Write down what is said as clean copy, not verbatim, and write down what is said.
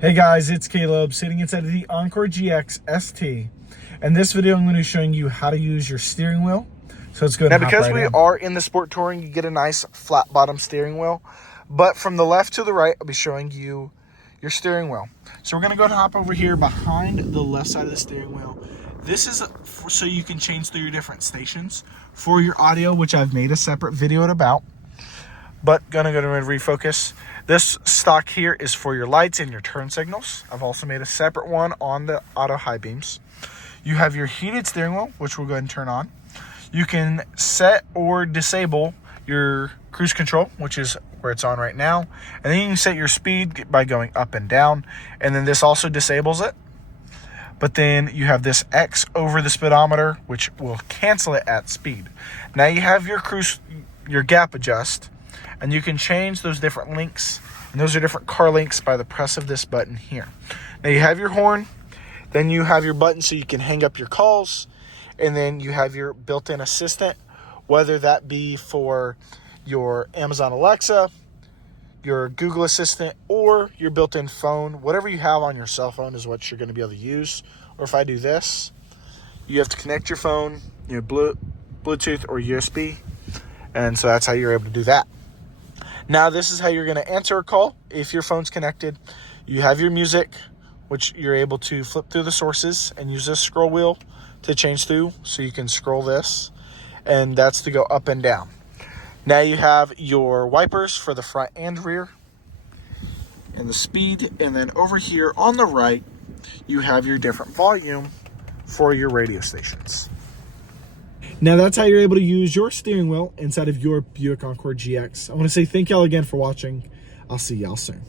Hey guys, it's Caleb sitting inside of the Encore GX ST. In this video, I'm going to be showing you how to use your steering wheel. So let's go ahead and hop right in. Now, because we are in the sport touring, you get a nice flat bottom steering wheel. But from the left to the right, I'll be showing you your steering wheel. So we're going to go ahead and hop over here behind the left side of the steering wheel. This is so you can change through your different stations for your audio, which I've made a separate video about. But gonna go to refocus. This stock here is for your lights and your turn signals. I've also made a separate one on the auto high beams. You have your heated steering wheel, which we'll go ahead and turn on. You can set or disable your cruise control, which is where it's on right now. And then you can set your speed by going up and down. And then this also disables it. But then you have this X over the speedometer, which will cancel it at speed. Now you have your gap adjust. And you can change those different links. And those are different car links by the press of this button here. Now you have your horn. Then you have your button so you can hang up your calls. And then you have your built-in assistant, whether that be for your Amazon Alexa, your Google Assistant, or your built-in phone. Whatever you have on your cell phone is what you're going to be able to use. Or if I do this, you have to connect your phone, Bluetooth or USB. And so that's how you're able to do that. Now, this is how you're going to answer a call if your phone's connected. You have your music, which you're able to flip through the sources and use this scroll wheel to change through. So you can scroll this, and that's to go up and down. Now you have your wipers for the front and rear and the speed. And then over here on the right, you have your different volume for your radio stations. Now that's how you're able to use your steering wheel inside of your Buick Encore GX. I want to say thank y'all again for watching. I'll see y'all soon.